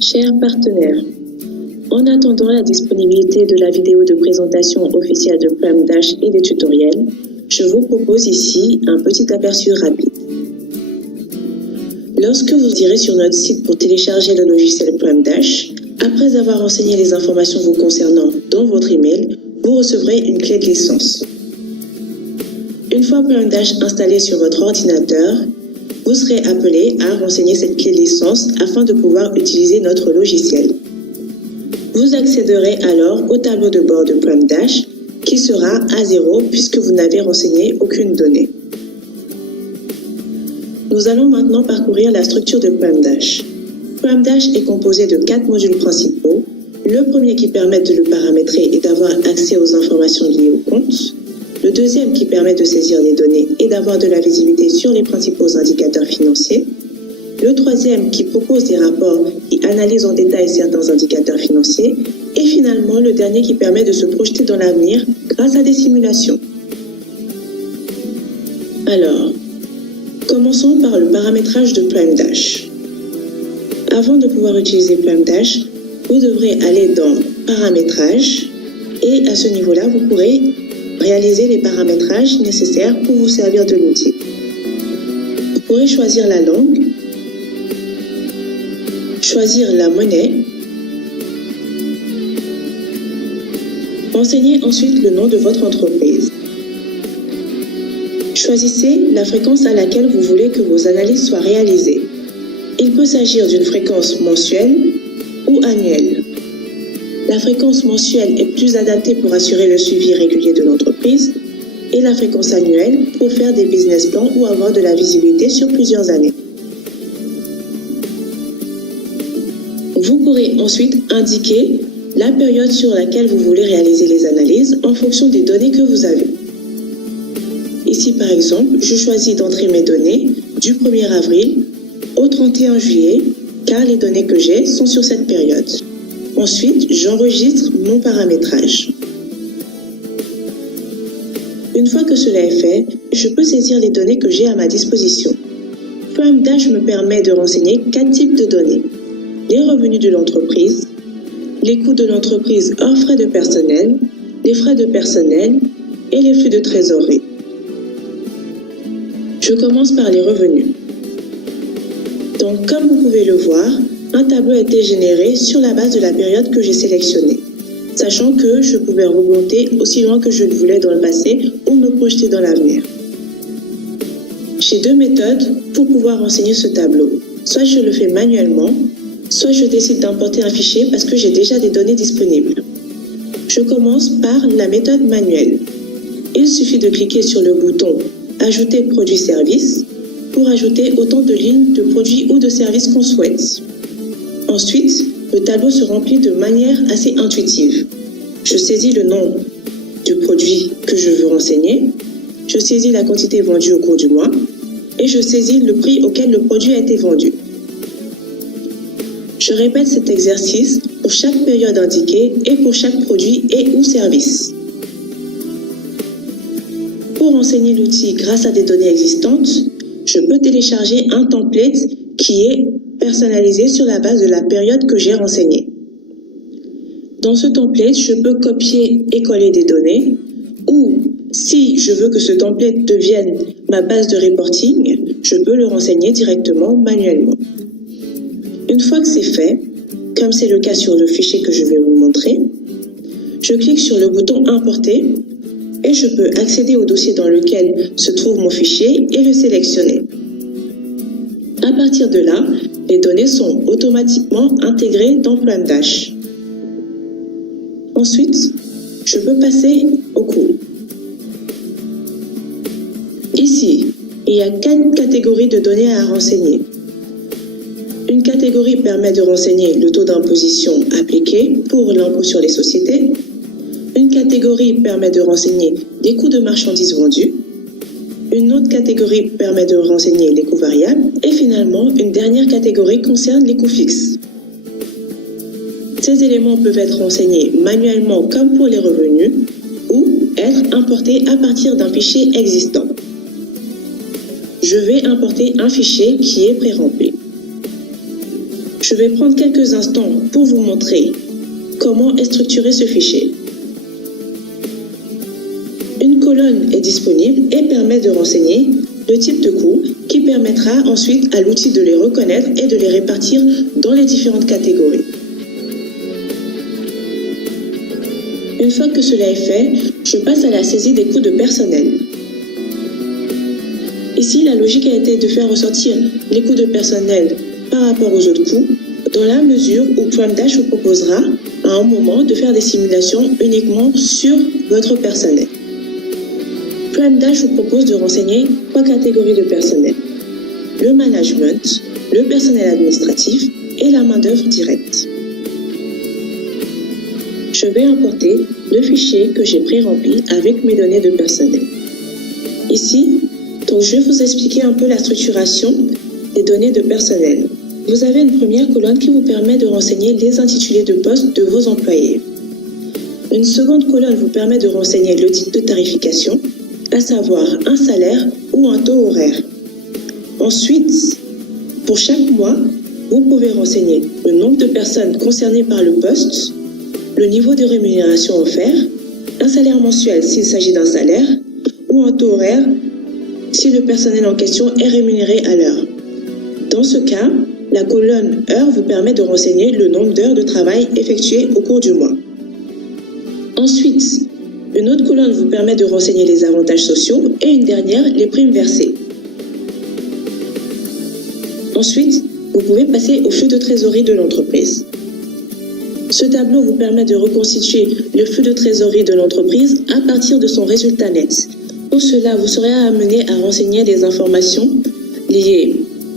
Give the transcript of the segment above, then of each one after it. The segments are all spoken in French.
Chers partenaires, en attendant la disponibilité de la vidéo de présentation officielle de PrimDash et des tutoriels, je vous propose ici un petit aperçu rapide. Lorsque vous irez sur notre site pour télécharger le logiciel PrimDash, après avoir renseigné les informations vous concernant dans votre email, vous recevrez une clé de licence. Une fois PrimDash installé sur votre ordinateur, vous serez appelé à renseigner cette clé de licence afin de pouvoir utiliser notre logiciel. Vous accéderez alors au tableau de bord de PrimDash qui sera à 0 puisque vous n'avez renseigné aucune donnée. Nous allons maintenant parcourir la structure de PrimDash. PrimDash est composé de 4 modules principaux. Le premier qui permet de le paramétrer et d'avoir accès aux informations liées au compte. Le deuxième qui permet de saisir les données et d'avoir de la visibilité sur les principaux indicateurs financiers. Le troisième qui propose des rapports qui analysent en détail certains indicateurs financiers. Et finalement, le dernier qui permet de se projeter dans l'avenir grâce à des simulations. Alors, commençons par le paramétrage de PrimDash. Avant de pouvoir utiliser PrimDash, vous devrez aller dans Paramétrage et à ce niveau-là, vous pourrez réaliser les paramétrages nécessaires pour vous servir de l'outil. Vous pourrez choisir la langue, choisir la monnaie, renseignez ensuite le nom de votre entreprise. Choisissez la fréquence à laquelle vous voulez que vos analyses soient réalisées. Il peut s'agir d'une fréquence mensuelle ou annuelle. La fréquence mensuelle est plus adaptée pour assurer le suivi régulier de l'entreprise et la fréquence annuelle pour faire des business plans ou avoir de la visibilité sur plusieurs années. Vous pourrez ensuite indiquer la période sur laquelle vous voulez réaliser les analyses en fonction des données que vous avez. Ici, par exemple, je choisis d'entrer mes données du 1er avril au 31 juillet, car les données que j'ai sont sur cette période. Ensuite, j'enregistre mon paramétrage. Une fois que cela est fait, je peux saisir les données que j'ai à ma disposition. PrimDash me permet de renseigner 4 types de données. Les revenus de l'entreprise, les coûts de l'entreprise hors frais de personnel, les frais de personnel et les flux de trésorerie. Je commence par les revenus. Donc, comme vous pouvez le voir, un tableau a été généré sur la base de la période que j'ai sélectionnée, sachant que je pouvais remonter aussi loin que je le voulais dans le passé ou me projeter dans l'avenir. J'ai 2 méthodes pour pouvoir renseigner ce tableau. Soit je le fais manuellement, soit je décide d'importer un fichier parce que j'ai déjà des données disponibles. Je commence par la méthode manuelle. Il suffit de cliquer sur le bouton « Ajouter produit-service » pour ajouter autant de lignes de produits ou de services qu'on souhaite. Ensuite, le tableau se remplit de manière assez intuitive. Je saisis le nom du produit que je veux renseigner, je saisis la quantité vendue au cours du mois et je saisis le prix auquel le produit a été vendu. Je répète cet exercice pour chaque période indiquée et pour chaque produit et ou service. Pour renseigner l'outil grâce à des données existantes, je peux télécharger un template qui est personnalisé sur la base de la période que j'ai renseignée. Dans ce template, je peux copier et coller des données ou, si je veux que ce template devienne ma base de reporting, je peux le renseigner directement manuellement. Une fois que c'est fait, comme c'est le cas sur le fichier que je vais vous montrer, je clique sur le bouton « Importer » et je peux accéder au dossier dans lequel se trouve mon fichier et le sélectionner. À partir de là, les données sont automatiquement intégrées dans PrimDash. Ensuite, je peux passer au coût. Ici, il y a 4 catégories de données à renseigner. Une catégorie permet de renseigner le taux d'imposition appliqué pour l'impôt sur les sociétés. Une catégorie permet de renseigner les coûts de marchandises vendues. Une autre catégorie permet de renseigner les coûts variables. Et finalement, une dernière catégorie concerne les coûts fixes. Ces éléments peuvent être renseignés manuellement comme pour les revenus ou être importés à partir d'un fichier existant. Je vais importer un fichier qui est pré-rempli. Je vais prendre quelques instants pour vous montrer comment est structuré ce fichier. Une colonne est disponible et permet de renseigner le type de coût qui permettra ensuite à l'outil de les reconnaître et de les répartir dans les différentes catégories. Une fois que cela est fait, je passe à la saisie des coûts de personnel. Ici, la logique a été de faire ressortir les coûts de personnel par rapport aux autres coûts, dans la mesure où PrimeDash vous proposera à un moment de faire des simulations uniquement sur votre personnel. PrimeDash vous propose de renseigner 3 catégories de personnel: le management, le personnel administratif et la main-d'œuvre directe. Je vais importer le fichier que j'ai pré-rempli avec mes données de personnel. Ici, donc je vais vous expliquer un peu la structuration des données de personnel. Vous avez une première colonne qui vous permet de renseigner les intitulés de poste de vos employés. Une seconde colonne vous permet de renseigner le type de tarification, à savoir un salaire ou un taux horaire. Ensuite, pour chaque mois, vous pouvez renseigner le nombre de personnes concernées par le poste, le niveau de rémunération offert, un salaire mensuel s'il s'agit d'un salaire, ou un taux horaire si le personnel en question est rémunéré à l'heure. Dans ce cas, la colonne heures vous permet de renseigner le nombre d'heures de travail effectuées au cours du mois. Ensuite, une autre colonne vous permet de renseigner les avantages sociaux et une dernière, les primes versées. Ensuite, vous pouvez passer au flux de trésorerie de l'entreprise. Ce tableau vous permet de reconstituer le flux de trésorerie de l'entreprise à partir de son résultat net. Pour cela, vous serez amené à renseigner des informations liées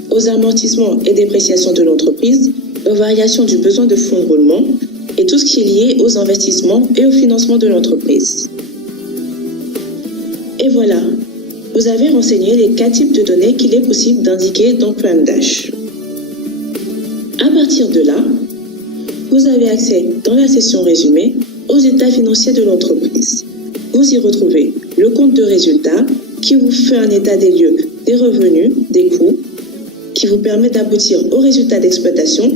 aux amortissements et dépréciations de l'entreprise, aux variations du besoin de fonds de roulement et tout ce qui est lié aux investissements et au financement de l'entreprise. Et voilà, vous avez renseigné les 4 types de données qu'il est possible d'indiquer dans PrimeDash. À partir de là, vous avez accès dans la section résumé aux états financiers de l'entreprise. Vous y retrouvez le compte de résultat qui vous fait un état des lieux des revenus, des coûts, qui vous permet d'aboutir au résultat d'exploitation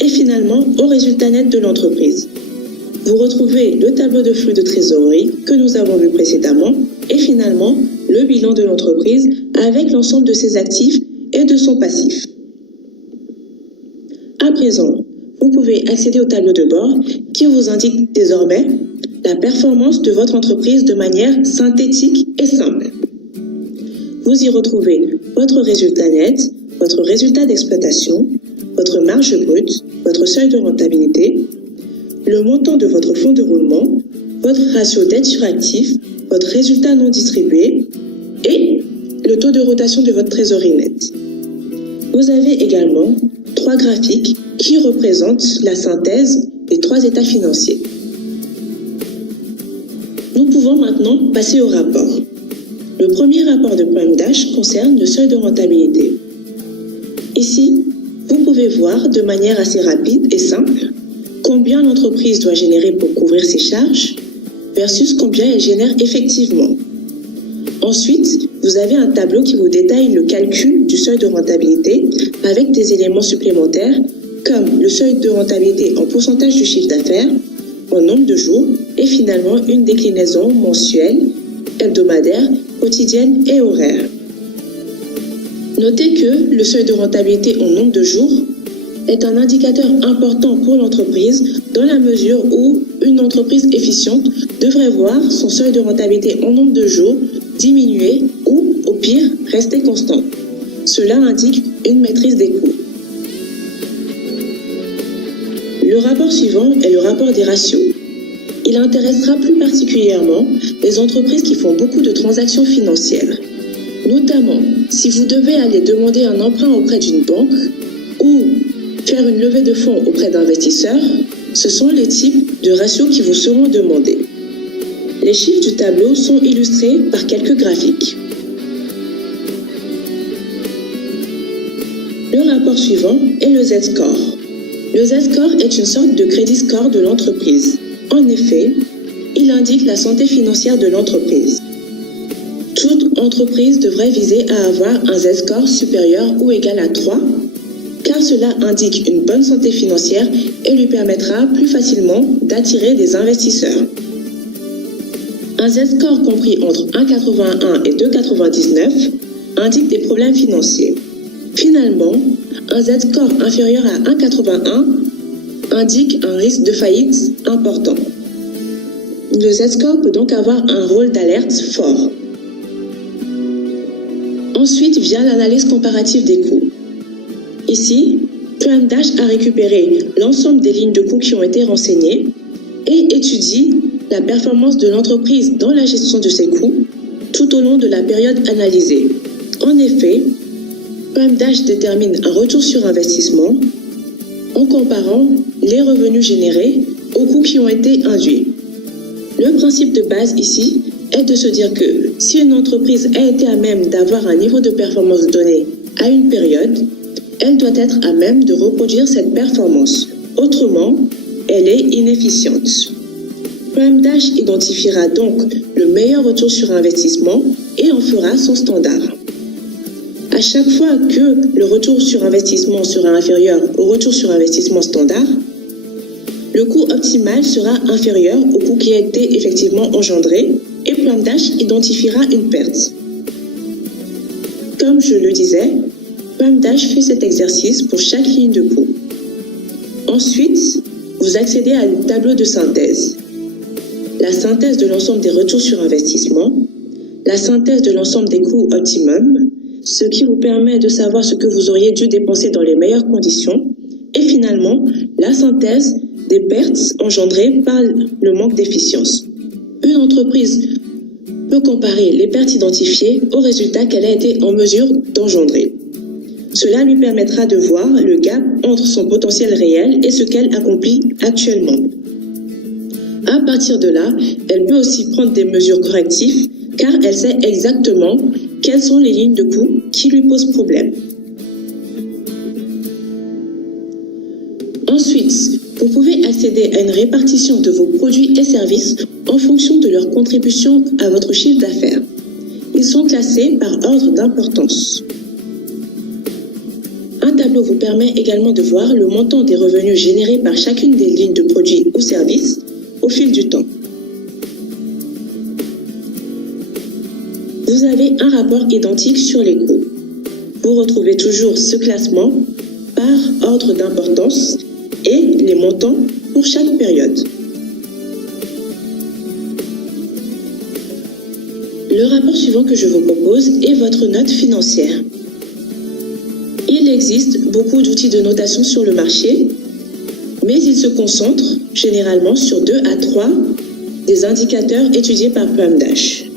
et finalement au résultat net de l'entreprise. Vous retrouvez le tableau de flux de trésorerie que nous avons vu précédemment et finalement le bilan de l'entreprise avec l'ensemble de ses actifs et de son passif. À présent, vous pouvez accéder au tableau de bord qui vous indique désormais la performance de votre entreprise de manière synthétique et simple. Vous y retrouvez votre résultat net, votre résultat d'exploitation, votre marge brute, votre seuil de rentabilité, le montant de votre fonds de roulement, votre ratio dette sur actif, votre résultat non distribué et le taux de rotation de votre trésorerie nette. Vous avez également 3 graphiques qui représentent la synthèse des 3 états financiers. Nous pouvons maintenant passer au rapport. Le premier rapport de PrimeDash concerne le seuil de rentabilité. Ici, vous pouvez voir de manière assez rapide et simple combien l'entreprise doit générer pour couvrir ses charges versus combien elle génère effectivement. Ensuite, vous avez un tableau qui vous détaille le calcul du seuil de rentabilité avec des éléments supplémentaires comme le seuil de rentabilité en pourcentage du chiffre d'affaires, en nombre de jours et finalement une déclinaison mensuelle, hebdomadaire, quotidienne et horaire. Notez que le seuil de rentabilité en nombre de jours est un indicateur important pour l'entreprise dans la mesure où une entreprise efficiente devrait voir son seuil de rentabilité en nombre de jours diminuer ou, au pire, rester constant. Cela indique une maîtrise des coûts. Le rapport suivant est le rapport des ratios. Il intéressera plus particulièrement les entreprises qui font beaucoup de transactions financières. Notamment, si vous devez aller demander un emprunt auprès d'une banque ou faire une levée de fonds auprès d'investisseurs, ce sont les types de ratios qui vous seront demandés. Les chiffres du tableau sont illustrés par quelques graphiques. Le rapport suivant est le Z-score. Le Z-score est une sorte de crédit score de l'entreprise. En effet, il indique la santé financière de l'entreprise. Toute entreprise devrait viser à avoir un Z-score supérieur ou égal à 3, car cela indique une bonne santé financière et lui permettra plus facilement d'attirer des investisseurs. Un Z-score compris entre 1,81 et 2,99 indique des problèmes financiers. Finalement, un Z-score inférieur à 1,81 indique un risque de faillite important. Le Z-score peut donc avoir un rôle d'alerte fort. Ensuite vient l'analyse comparative des coûts. Ici, PrimeDash a récupéré l'ensemble des lignes de coûts qui ont été renseignées et étudie la performance de l'entreprise dans la gestion de ses coûts tout au long de la période analysée. En effet, PrimeDash détermine un retour sur investissement en comparant les revenus générés aux coûts qui ont été induits. Le principe de base ici est de se dire que si une entreprise a été à même d'avoir un niveau de performance donné à une période, elle doit être à même de reproduire cette performance. Autrement, elle est inefficiente. PrimeDash identifiera donc le meilleur retour sur investissement et en fera son standard. À chaque fois que le retour sur investissement sera inférieur au retour sur investissement standard, le coût optimal sera inférieur au coût qui a été effectivement engendré et PrimeDash identifiera une perte. Comme je le disais, PrimeDash fait cet exercice pour chaque ligne de coût. Ensuite, vous accédez à un tableau de synthèse. La synthèse de l'ensemble des retours sur investissement, la synthèse de l'ensemble des coûts optimum, ce qui vous permet de savoir ce que vous auriez dû dépenser dans les meilleures conditions, et finalement, la synthèse des pertes engendrées par le manque d'efficience. Une entreprise peut comparer les pertes identifiées aux résultats qu'elle a été en mesure d'engendrer. Cela lui permettra de voir le gap entre son potentiel réel et ce qu'elle accomplit actuellement. À partir de là, elle peut aussi prendre des mesures correctives car elle sait exactement quelles sont les lignes de coût qui lui posent problème. Ensuite, vous pouvez accéder à une répartition de vos produits et services en fonction de leur contribution à votre chiffre d'affaires. Ils sont classés par ordre d'importance. Un tableau vous permet également de voir le montant des revenus générés par chacune des lignes de produits ou services au fil du temps. Vous avez un rapport identique sur les coûts. Vous retrouvez toujours ce classement par ordre d'importance et les montants pour chaque période. Le rapport suivant que je vous propose est votre note financière. Il existe beaucoup d'outils de notation sur le marché, mais ils se concentrent généralement sur 2 à 3 des indicateurs étudiés par PrimeDash.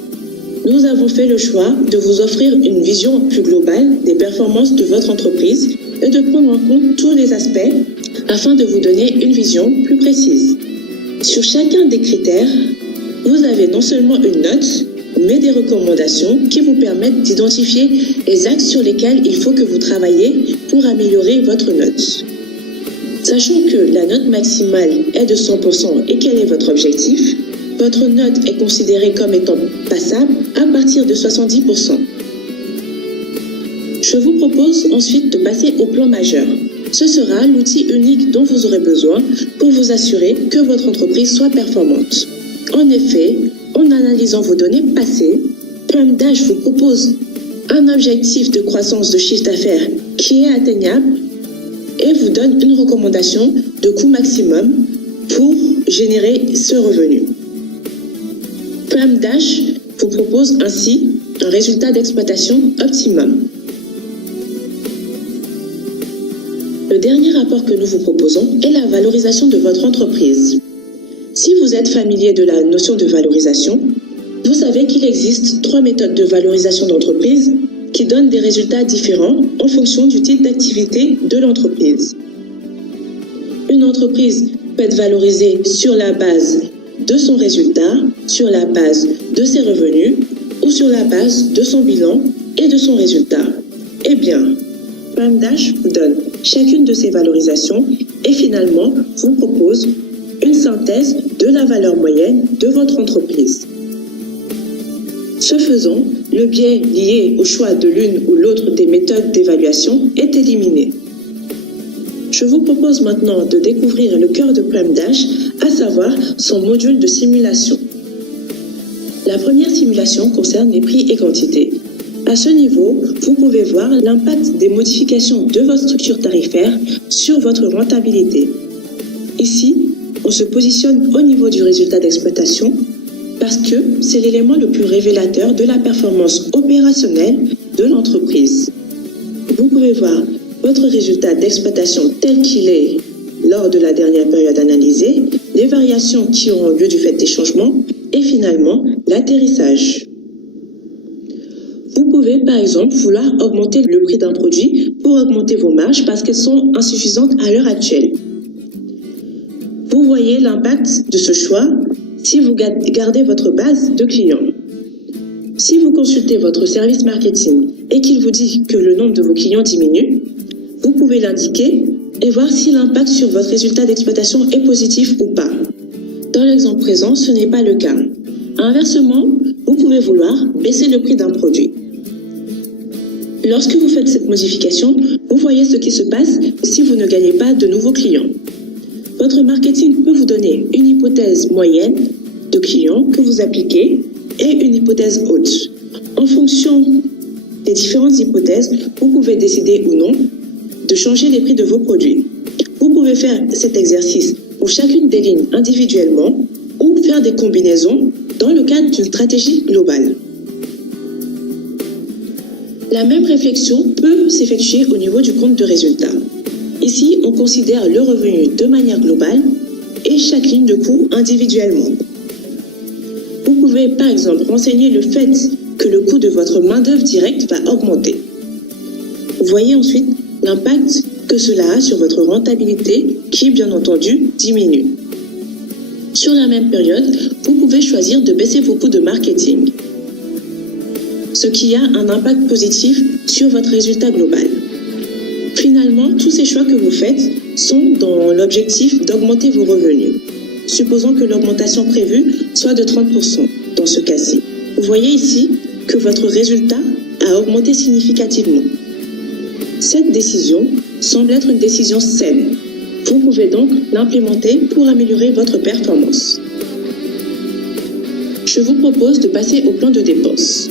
Nous avons fait le choix de vous offrir une vision plus globale des performances de votre entreprise et de prendre en compte tous les aspects afin de vous donner une vision plus précise. Sur chacun des critères, vous avez non seulement une note, mais des recommandations qui vous permettent d'identifier les axes sur lesquels il faut que vous travaillez pour améliorer votre note. Sachant que la note maximale est de 100% et quel est votre objectif, votre note est considérée comme étant passable à partir de 70%. Je vous propose ensuite de passer au plan majeur. Ce sera l'outil unique dont vous aurez besoin pour vous assurer que votre entreprise soit performante. En effet, en analysant vos données passées, PrimeDash vous propose un objectif de croissance de chiffre d'affaires qui est atteignable et vous donne une recommandation de coût maximum pour générer ce revenu. PrimeDash vous propose ainsi un résultat d'exploitation optimum. Le dernier rapport que nous vous proposons est la valorisation de votre entreprise. Si vous êtes familier de la notion de valorisation, vous savez qu'il existe 3 méthodes de valorisation d'entreprise qui donnent des résultats différents en fonction du type d'activité de l'entreprise. Une entreprise peut être valorisée sur la base de son résultat, sur la base de ses revenus ou sur la base de son bilan et de son résultat. Eh bien, PrimeDash vous donne chacune de ces valorisations et finalement vous propose une synthèse de la valeur moyenne de votre entreprise. Ce faisant, le biais lié au choix de l'une ou l'autre des méthodes d'évaluation est éliminé. Je vous propose maintenant de découvrir le cœur de PrimeDash, à savoir son module de simulation. La première simulation concerne les prix et quantités. À ce niveau, vous pouvez voir l'impact des modifications de votre structure tarifaire sur votre rentabilité. Ici, on se positionne au niveau du résultat d'exploitation parce que c'est l'élément le plus révélateur de la performance opérationnelle de l'entreprise. Vous pouvez voir votre résultat d'exploitation tel qu'il est lors de la dernière période analysée, les variations qui auront lieu du fait des changements et finalement l'atterrissage. Vous pouvez par exemple vouloir augmenter le prix d'un produit pour augmenter vos marges parce qu'elles sont insuffisantes à l'heure actuelle. Vous voyez l'impact de ce choix si vous gardez votre base de clients. Si vous consultez votre service marketing et qu'il vous dit que le nombre de vos clients diminue, vous pouvez l'indiquer et voir si l'impact sur votre résultat d'exploitation est positif ou pas. Dans l'exemple présent, ce n'est pas le cas. Inversement, vous pouvez vouloir baisser le prix d'un produit. Lorsque vous faites cette modification, vous voyez ce qui se passe si vous ne gagnez pas de nouveaux clients. Votre marketing peut vous donner une hypothèse moyenne de clients que vous appliquez et une hypothèse haute. En fonction des différentes hypothèses, vous pouvez décider ou non de changer les prix de vos produits. Vous pouvez faire cet exercice pour chacune des lignes individuellement ou faire des combinaisons dans le cadre d'une stratégie globale. La même réflexion peut s'effectuer au niveau du compte de résultat. Ici, on considère le revenu de manière globale et chaque ligne de coût individuellement. Vous pouvez par exemple renseigner le fait que le coût de votre main-d'œuvre directe va augmenter. Vous voyez ensuite l'impact que cela a sur votre rentabilité qui, bien entendu, diminue. Sur la même période, vous pouvez choisir de baisser vos coûts de marketing, ce qui a un impact positif sur votre résultat global. Finalement, tous ces choix que vous faites sont dans l'objectif d'augmenter vos revenus. Supposons que l'augmentation prévue soit de 30% dans ce cas-ci. Vous voyez ici que votre résultat a augmenté significativement. Cette décision semble être une décision saine. Vous pouvez donc l'implémenter pour améliorer votre performance. Je vous propose de passer au plan de dépenses.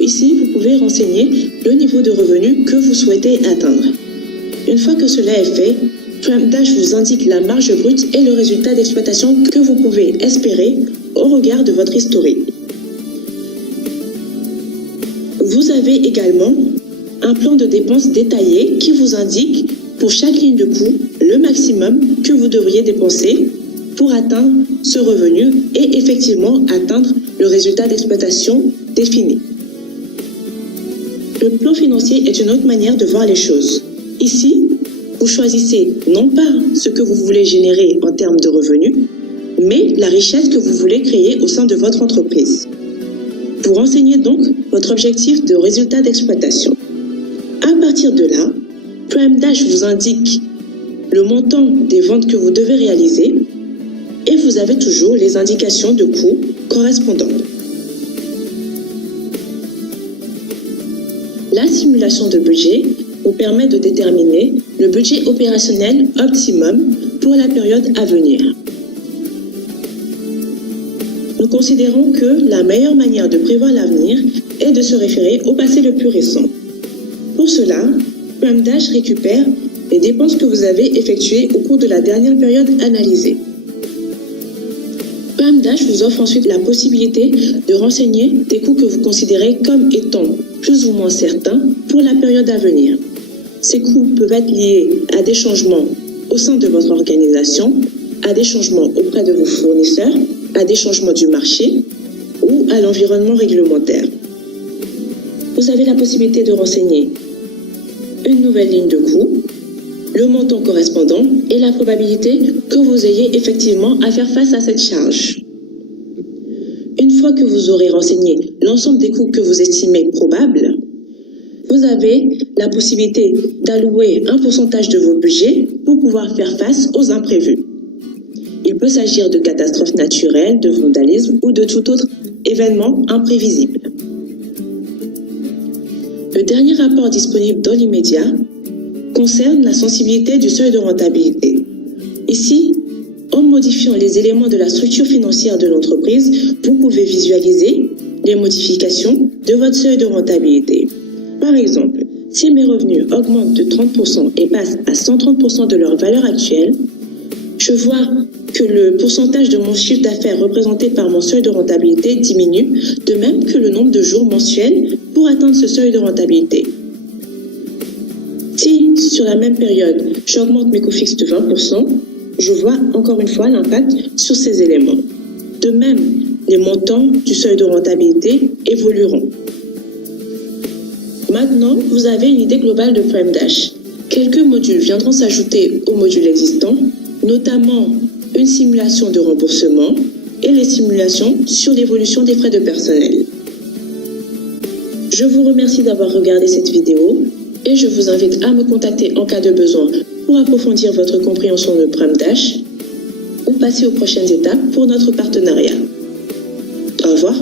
Ici, vous pouvez renseigner le niveau de revenu que vous souhaitez atteindre. Une fois que cela est fait, PrimeDash vous indique la marge brute et le résultat d'exploitation que vous pouvez espérer au regard de votre historique. Vous avez également un plan de dépenses détaillé qui vous indique pour chaque ligne de coût le maximum que vous devriez dépenser pour atteindre ce revenu et effectivement atteindre le résultat d'exploitation défini. Le plan financier est une autre manière de voir les choses. Ici, vous choisissez non pas ce que vous voulez générer en termes de revenus, mais la richesse que vous voulez créer au sein de votre entreprise. Vous renseignez donc votre objectif de résultat d'exploitation. À partir de là, PrimeDash vous indique le montant des ventes que vous devez réaliser et vous avez toujours les indications de coûts correspondantes. La simulation de budget vous permet de déterminer le budget opérationnel optimum pour la période à venir. Nous considérons que la meilleure manière de prévoir l'avenir est de se référer au passé le plus récent. Pour cela, PrimeDash récupère les dépenses que vous avez effectuées au cours de la dernière période analysée. PrimeDash vous offre ensuite la possibilité de renseigner des coûts que vous considérez comme étant plus ou moins certains pour la période à venir. Ces coûts peuvent être liés à des changements au sein de votre organisation, à des changements auprès de vos fournisseurs, à des changements du marché ou à l'environnement réglementaire. Vous avez la possibilité de renseigner une nouvelle ligne de coût, le montant correspondant et la probabilité que vous ayez effectivement à faire face à cette charge. Une fois que vous aurez renseigné l'ensemble des coûts que vous estimez probables, vous avez la possibilité d'allouer un pourcentage de vos budgets pour pouvoir faire face aux imprévus. Il peut s'agir de catastrophes naturelles, de vandalisme ou de tout autre événement imprévisible. Le dernier rapport disponible dans l'immédiat concerne la sensibilité du seuil de rentabilité. Ici, en modifiant les éléments de la structure financière de l'entreprise, vous pouvez visualiser les modifications de votre seuil de rentabilité. Par exemple, si mes revenus augmentent de 30% et passent à 130% de leur valeur actuelle, je vois que le pourcentage de mon chiffre d'affaires représenté par mon seuil de rentabilité diminue, de même que le nombre de jours mensuels pour atteindre ce seuil de rentabilité. Si, sur la même période, j'augmente mes coûts fixes de 20%, je vois encore une fois l'impact sur ces éléments. De même, les montants du seuil de rentabilité évolueront. Maintenant, vous avez une idée globale de Prime Dash. Quelques modules viendront s'ajouter aux modules existants, notamment une simulation de remboursement et les simulations sur l'évolution des frais de personnel. Je vous remercie d'avoir regardé cette vidéo et je vous invite à me contacter en cas de besoin pour approfondir votre compréhension de Prime Dash ou passer aux prochaines étapes pour notre partenariat. Au revoir.